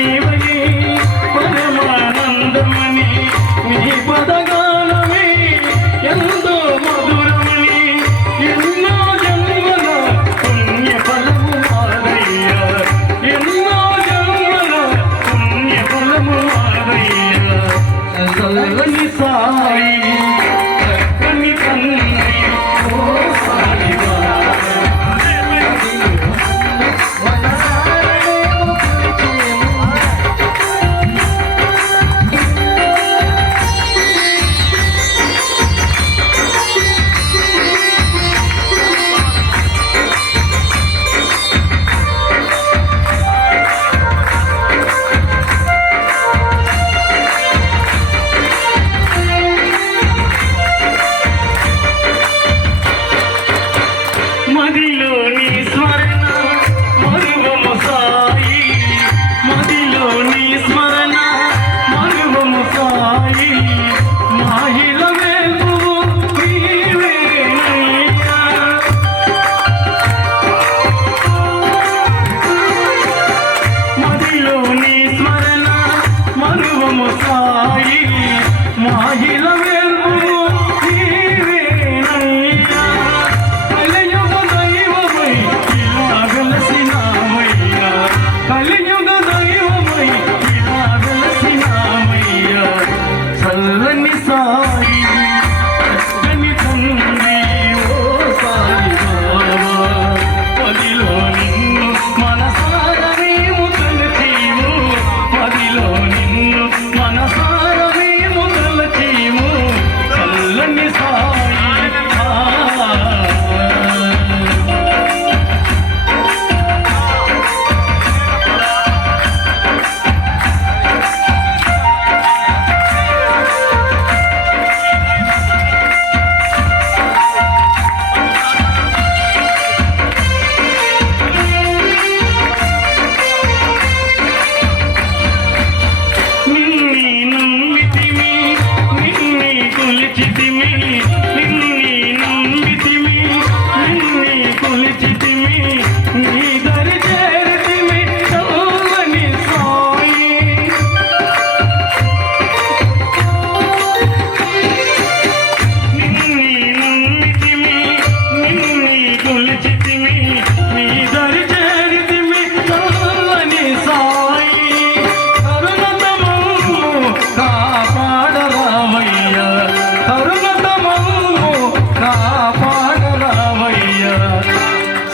దైవయే పరమానందమని నీ పదగానమే ఎంతో మధురమని ఎన్నో జన్మల పుణ్య ఫలము మారయ్య ఎన్నో జన్మల పుణ్య ఫలము మారయ్య చల్లని సాయి చక్కని తండ్రి ఓ సాయి మదిలోని స్మరణ మరువము సాయి మదిలోని స్మరణ మరువము సాయి మాహిల వేలువు నీవేనయ్యా మదిలోని స్మరణ మరువము సాయి మాహిల వేలువు నీవేనయ్యా కలియుగ దైవమై ఇలా వెలసినామయ్యా చల్లని సాయి చక్కని తండ్రి ఓ సాయి బాబా పదిలో నిన్ను మనసార మేము తలచీము పదిలో నిన్ను మనసార మేము తలచీము చల్లని సాయి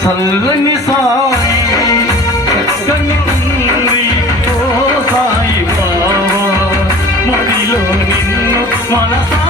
చల్లని సాయి చక్కని తండ్రి ఓ సాయి బాబా మదిలో నిన్ను మనసా